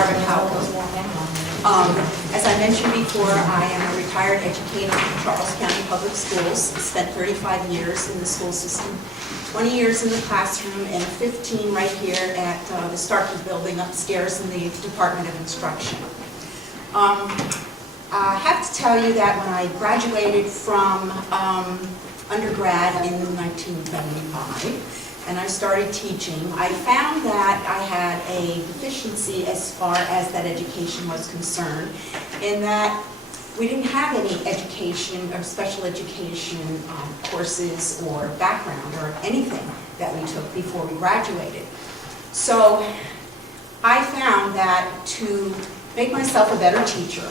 Barbara Palko. As I mentioned before, I am a retired educator from Charles County Public Schools. Spent 35 years in the school system, 20 years in the classroom, and 15 right here at the Starkey building upstairs in the Department of Instruction. I have to tell you that when I graduated from undergrad in 1975, and I started teaching, I found that I had a deficiency as far as that education was concerned, in that we didn't have any education or special education courses or background or anything that we took before we graduated. So I found that to make myself a better teacher,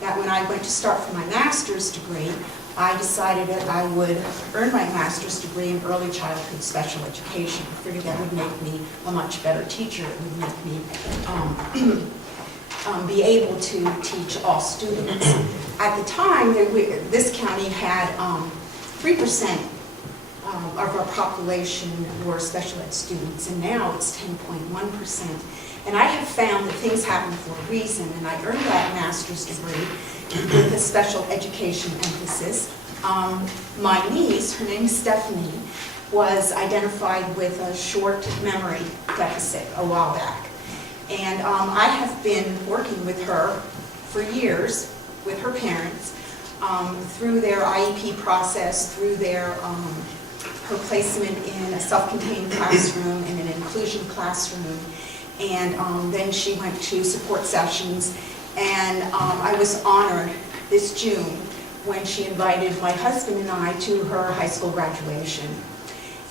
that when I went to start for my master's degree, I decided that I would earn my master's degree in early childhood special education. I figured that would make me a much better teacher. It would make me be able to teach all students. At the time, this county had 3% of our population were special ed students, and now it's 10.1%. And I have found that things happen for a reason, and I earned that master's degree with a special education emphasis. My niece, her name is Stephanie, was identified with a short memory deficit a while back. And I have been working with her for years, with her parents, through their IEP process, through their her placement in a self-contained classroom, in an inclusion classroom, and then she went to support sessions, and I was honored this June when she invited my husband and I to her high school graduation.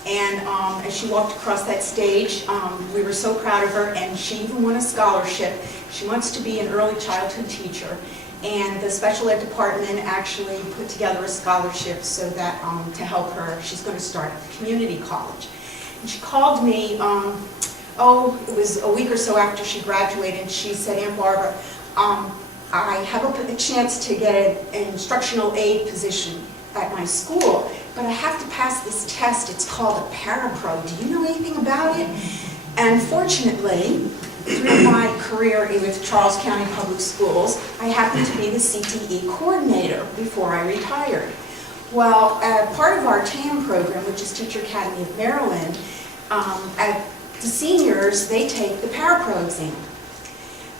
And as she walked across that stage, we were so proud of her, and she even won a scholarship. She wants to be an early childhood teacher, and the special ed department actually put together a scholarship so that to help her. She's going to start at the community college. And she called me, it was a week or so after she graduated, and she said, "Aunt Barbara, I have a chance to get an instructional aid position at my school, but I have to pass this test. It's called a Parapro. Do you know anything about it?" And fortunately, through my career with Charles County Public Schools, I happened to be the CTE coordinator before I retired. Well, part of our TAM program, which is Teacher Academy of Maryland, the seniors, they take the Parapro exam.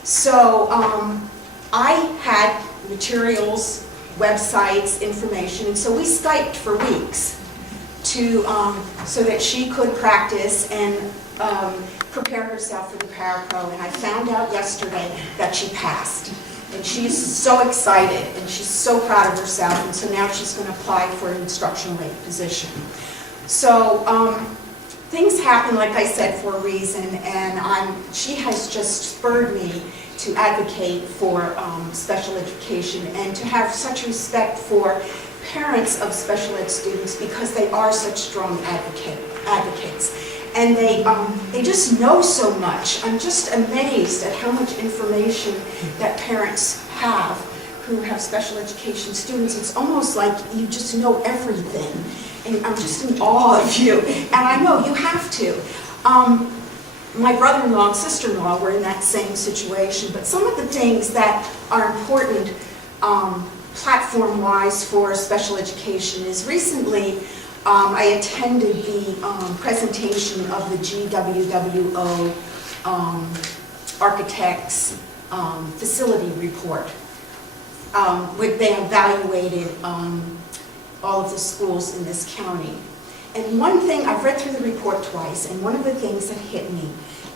So I had materials, websites, information, and so we Skyped for weeks to so that she could practice and prepare herself for the Parapro. And I found out yesterday that she passed. And she's so excited, and she's so proud of herself, and so now she's going to apply for an instructional aid position. So things happen, like I said, for a reason, and she has just spurred me to advocate for special education and to have such respect for parents of special ed students, because they are such strong advocates. And they just know so much. I'm just amazed at how much information that parents have who have special education students. It's almost like you just know everything. And I'm just in awe of you. And I know you have to. My brother-in-law and sister-in-law were in that same situation. But some of the things that are important platform-wise for special education is recently I attended the presentation of the GWWO Architects Facility Report. They evaluated all of the schools in this county. And one thing, I've read through the report twice, and one of the things that hit me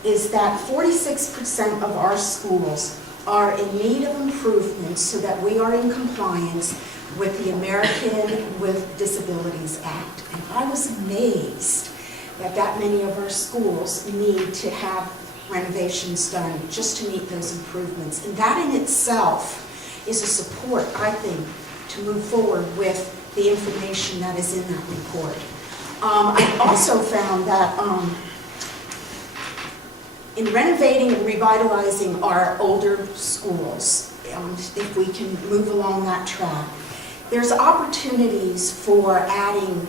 is that 46% of our schools are in need of improvement so that we are in compliance with the American with Disabilities Act. And I was amazed that that many of our schools need to have renovations done just to meet those improvements. And that in itself is a support, I think, to move forward with the information that is in that report. I also found that in renovating and revitalizing our older schools, if we can move along that track, there's opportunities for adding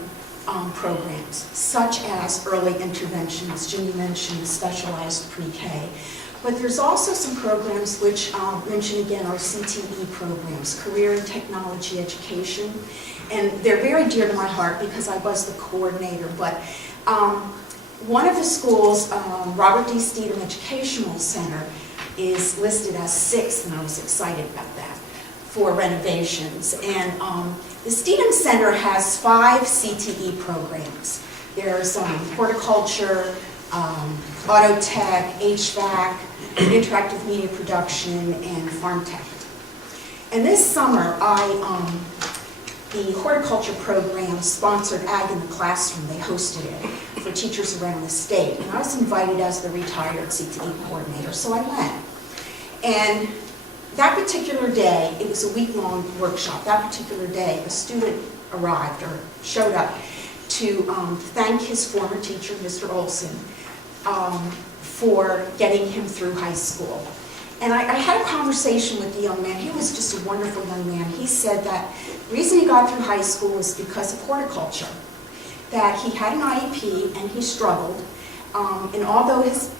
programs, such as early interventions. Jimmy mentioned specialized pre-K. But there's also some programs which I'll mention again are CTE programs, Career and Technology Education. And they're very dear to my heart because I was the coordinator. But one of the schools, Robert D. Steedham Educational Center, is listed as 6th, and I was excited about that, for renovations. And the Steedham Center has 5 CTE programs. There's horticulture, auto tech, HVAC, interactive media production, and farm tech. And this summer, the horticulture program sponsored Ag in the Classroom. They hosted it for teachers around the state. And I was invited as the retired CTE coordinator, so I went. And that particular day, it was a week-long workshop. That particular day, a student arrived or showed up to thank his former teacher, Mr. Olson, for getting him through high school. And I had a conversation with the young man. He was just a wonderful young man. He said that the reason he got through high school was because of horticulture, that he had an IEP and he struggled. And although his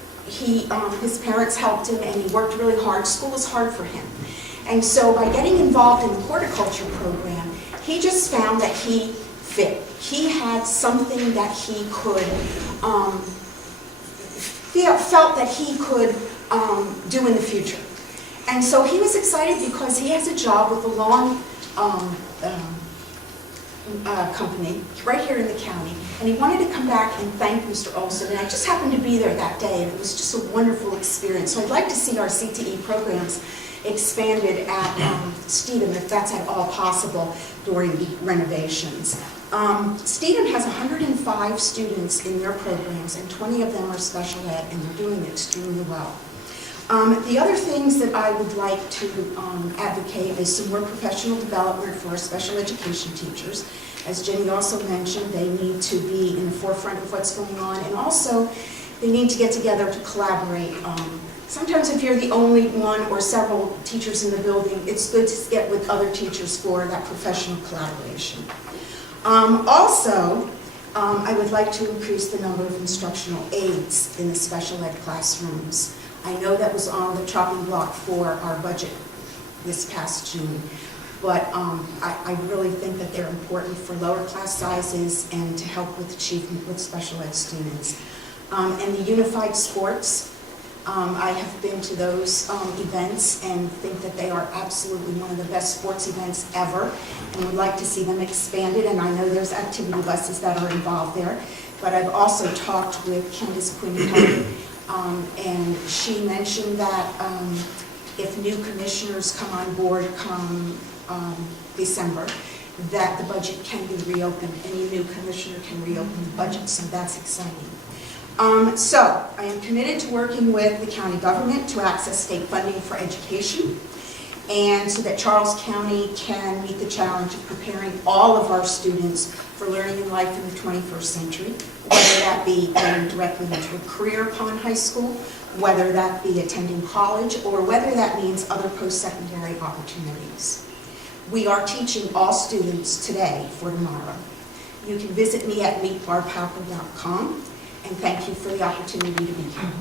parents helped him and he worked really hard, school was hard for him. And so by getting involved in the horticulture program, he just found that he fit. He had something that he could, felt that he could do in the future. And so he was excited because he has a job with a lawn company right here in the county, and he wanted to come back and thank Mr. Olson, and I just happened to be there that day, and it was just a wonderful experience. So I'd like to see our CTE programs expanded at Steedham, if that's at all possible during the renovations. Steedham has 105 students in their programs, and 20 of them are special ed, and they're doing extremely well. The other things that I would like to advocate is some more professional development for our special education teachers. As Jenny also mentioned, they need to be in the forefront of what's going on, and also they need to get together to collaborate. Sometimes if you're the only one or several teachers in the building, it's good to get with other teachers for that professional collaboration. I would like to increase the number of instructional aides in the special ed classrooms. I know that was on the chopping block for our budget this past June, but I really think that they're important for lower class sizes and to help with achievement with special ed students. And the unified sports, I have been to those events and think that they are absolutely one of the best sports events ever, and would like to see them expanded. And I know there's activity buses that are involved there, but I've also talked with Candace Quinn, and she mentioned that if new commissioners come on board come December, that the budget can be reopened. Any new commissioner can reopen the budget, so that's exciting. So I am committed to working with the county government to access state funding for education, and so that Charles County can meet the challenge of preparing all of our students for learning and life in the 21st century, whether that be going directly into a career upon high school, whether that be attending college, or whether that means other post-secondary opportunities. We are teaching all students today for tomorrow. You can visit me at meetbarpalko.com, and thank you for the opportunity to be here.